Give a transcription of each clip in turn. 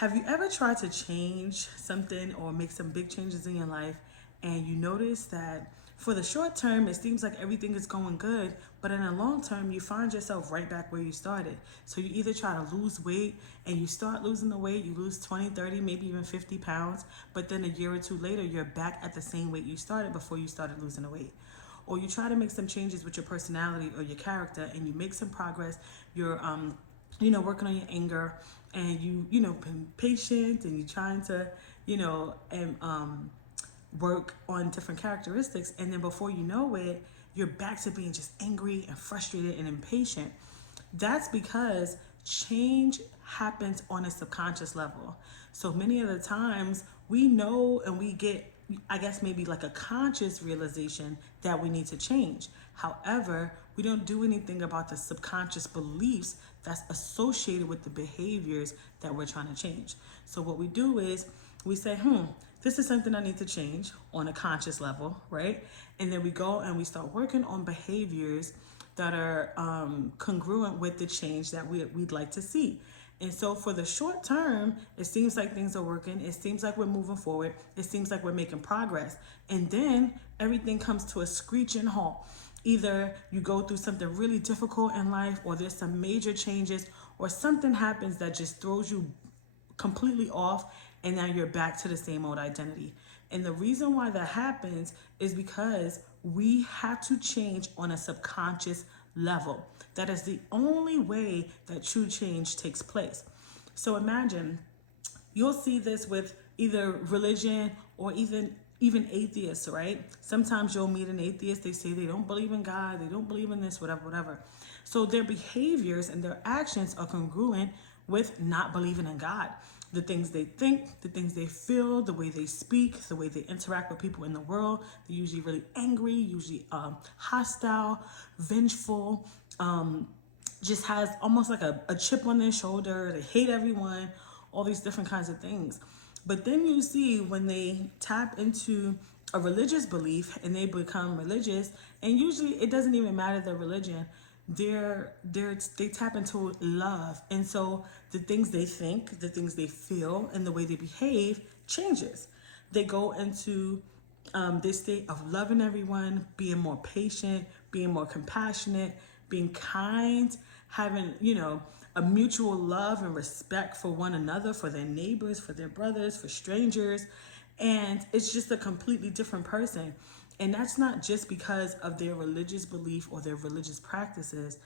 Have you ever tried to change something or make some big changes in your life and you notice that for the short term it seems like everything is going good, but in the long term you find yourself right back where you started? So you either try to lose weight and you start losing the weight, you lose 20, 30, maybe even 50 pounds, but then a year or two later you're back at the same weight you started before you started losing the weight. Or you try to make some changes with your personality or your character and you make some progress. You're working on your anger, and been patient, and you're trying to work on different characteristics, and then before you know it, you're back to being just angry and frustrated and impatient. That's because change happens on a subconscious level. So many of the times we know and we get, I guess, maybe like a conscious realization that we need to change. However, we don't do anything about the subconscious beliefs that's associated with the behaviors that we're trying to change. So what we do is we say, this is something I need to change on a conscious level, right? And then we go and we start working on behaviors that are congruent with the change that we'd like to see. And so for the short term, it seems like things are working. It seems like we're moving forward. It seems like we're making progress. And then everything comes to a screeching halt. Either you go through something really difficult in life, or there's some major changes, or something happens that just throws you completely off, and now you're back to the same old identity. And the reason why that happens is because we have to change on a subconscious level. That is the only way that true change takes place. So imagine, you'll see this with either religion or even atheists, right? Sometimes you'll meet an atheist, they say they don't believe in God, they don't believe in this, whatever. So their behaviors and their actions are congruent with not believing in God. The things they think, the things they feel, the way they speak, the way they interact with people in the world, they're usually really angry, usually hostile, vengeful, just has almost like a chip on their shoulder. They hate everyone, all these different kinds of things. But then you see when they tap into a religious belief and they become religious, and usually it doesn't even matter their religion, they tap into love. And so the things they think, the things they feel, and the way they behave changes. They go into this state of loving everyone, being more patient, being more compassionate, being kind, having, a mutual love and respect for one another, for their neighbors, for their brothers, for strangers. And it's just a completely different person. And that's not just because of their religious belief or their religious practices.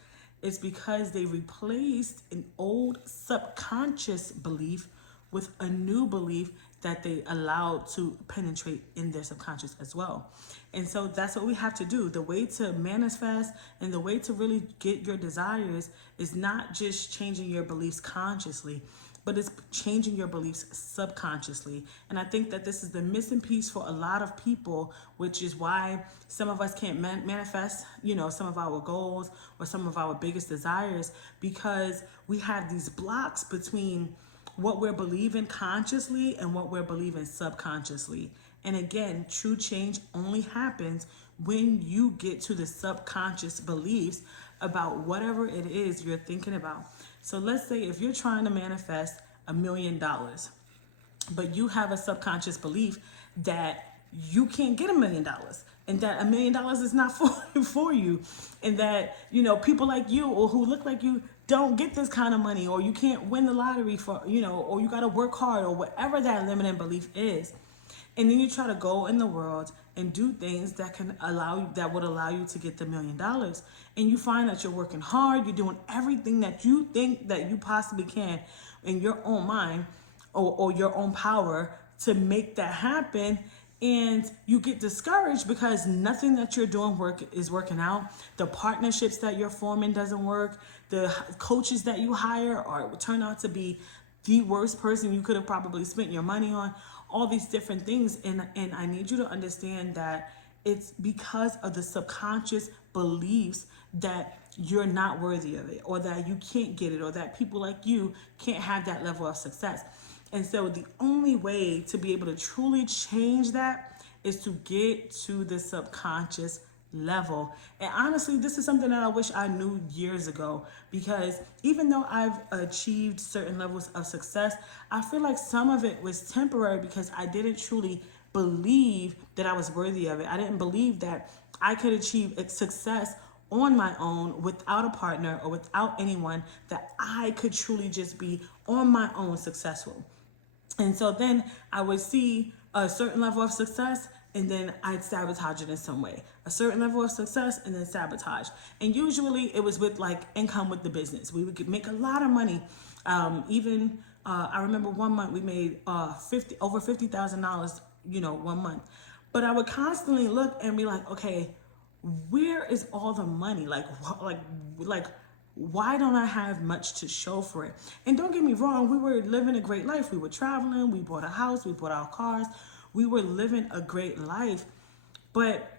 It's because they replaced an old subconscious belief with a new belief that they allowed to penetrate in their subconscious as well. And so that's what we have to do. The way to manifest and the way to really get your desires is not just changing your beliefs consciously, but it's changing your beliefs subconsciously. And I think that this is the missing piece for a lot of people, which is why some of us can't manifest, some of our goals or some of our biggest desires, because we have these blocks between what we're believing consciously and what we're believing subconsciously. And again, true change only happens when you get to the subconscious beliefs about whatever it is you're thinking about. So let's say if you're trying to manifest $1 million, but you have a subconscious belief that you can't get $1 million, and that $1 million is not for you, and that people like you or who look like you don't get this kind of money, or you can't win the lottery for or you got to work hard, or whatever that limiting belief is. And then you try to go in the world and do things that would allow you to get the $1 million. And you find that you're working hard, you're doing everything that you think that you possibly can in your own mind or your own power to make that happen. And you get discouraged because nothing that you're doing is working out. The partnerships that you're forming doesn't work. The coaches that you hire turn out to be the worst person you could have probably spent your money on. All these different things. And I need you to understand that it's because of the subconscious beliefs that you're not worthy of it, or that you can't get it, or that people like you can't have that level of success. And so the only way to be able to truly change that is to get to the subconscious level. And honestly, this is something that I wish I knew years ago, because even though I've achieved certain levels of success, I feel like some of it was temporary because I didn't truly believe that I was worthy of it. I didn't believe that I could achieve success on my own without a partner or without anyone, that I could truly just be on my own successful. And so then I would see a certain level of success and then I'd sabotage it in some way. A certain level of success and then sabotage. And usually it was with like income with the business. We would make a lot of money. Even I remember one month we made over $50,000, one month. But I would constantly look and be like, okay, where is all the money? Like why don't I have much to show for it? And don't get me wrong, we were living a great life. We were traveling, we bought a house, we bought our cars, we were living a great life. But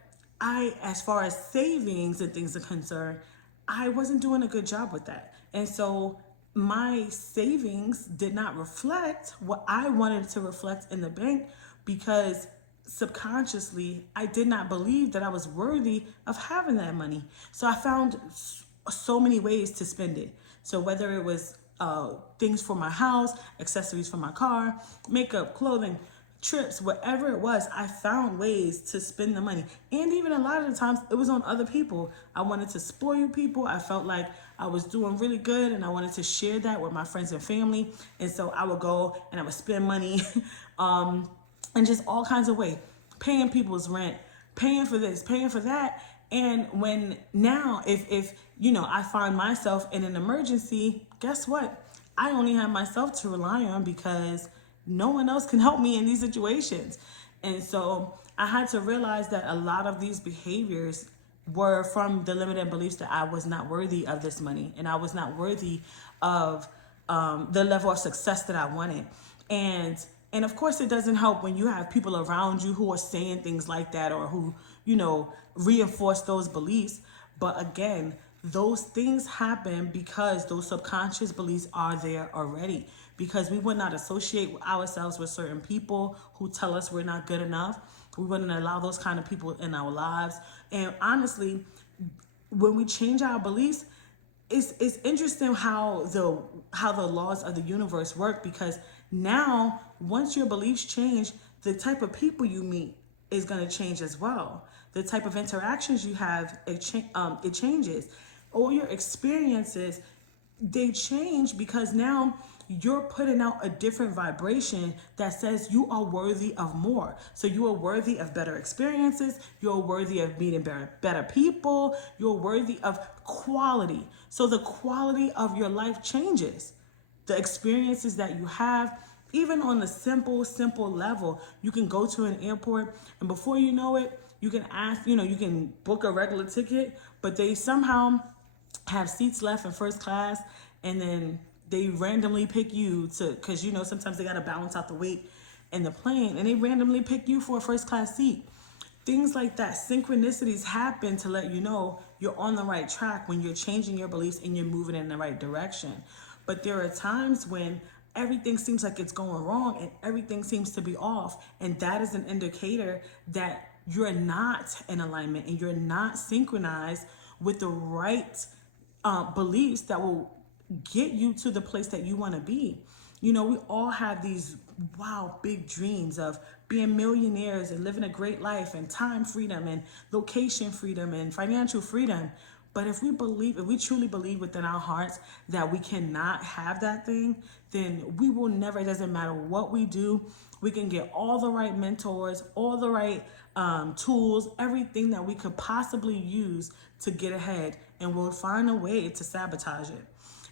as far as savings and things are concerned, I wasn't doing a good job with that. And so my savings did not reflect what I wanted to reflect in the bank, because subconsciously I did not believe that I was worthy of having that money. So I found so many ways to spend it. So whether it was things for my house, accessories for my car, makeup, clothing, trips, whatever it was, I found ways to spend the money. And even a lot of the times it was on other people. I wanted to spoil people. I felt like I was doing really good and I wanted to share that with my friends and family. And so I would go and I would spend money in just all kinds of ways, paying people's rent, paying for this, paying for that. And when now, if I find myself in an emergency, guess what? I only have myself to rely on, because no one else can help me in these situations. And so I had to realize that a lot of these behaviors were from the limited beliefs that I was not worthy of this money and I was not worthy of the level of success that I wanted. And of course, it doesn't help when you have people around you who are saying things like that, or who, reinforce those beliefs. But again, those things happen because those subconscious beliefs are there already. Because we would not associate ourselves with certain people who tell us we're not good enough. We wouldn't allow those kind of people in our lives. And honestly, when we change our beliefs, it's interesting how the laws of the universe work, because now once your beliefs change, the type of people you meet is going to change as well. The type of interactions you have, it changes. All your experiences, they change, because now you're putting out a different vibration that says you are worthy of more. So you are worthy of better experiences. You're worthy of meeting better people. You're worthy of quality. So the quality of your life changes. The experiences that you have, even on the simple level, you can go to an airport and before you know it, you can ask, you can book a regular ticket, but they somehow have seats left in first class, and then they randomly pick you because sometimes they got to balance out the weight in the plane, and they randomly pick you for a first class seat. Things like that, synchronicities happen to let you know you're on the right track when you're changing your beliefs and you're moving in the right direction. But there are times when everything seems like it's going wrong and everything seems to be off, and that is an indicator that you're not in alignment and you're not synchronized with the right beliefs that will get you to the place that you want to be. We all have these big dreams of being millionaires and living a great life and time freedom and location freedom and financial freedom. But if we truly believe within our hearts that we cannot have that thing, then we will never, it doesn't matter what we do, we can get all the right mentors, all the right tools, everything that we could possibly use to get ahead, and we'll find a way to sabotage it.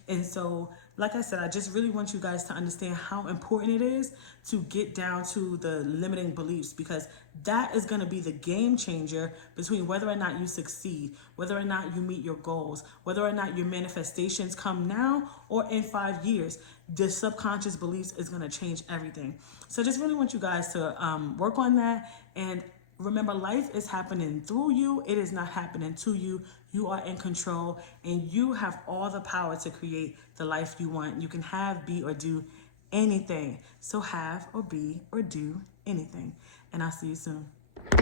And so, like I said, I just really want you guys to understand how important it is to get down to the limiting beliefs, because that is going to be the game changer between whether or not you succeed, whether or not you meet your goals, whether or not your manifestations come now or in 5 years. The subconscious beliefs is going to change everything. So I just really want you guys to work on that. And remember, life is happening through you. It is not happening to you. You are in control, and you have all the power to create the life you want. You can have, be, or do anything. So have or be or do anything. And I'll see you soon.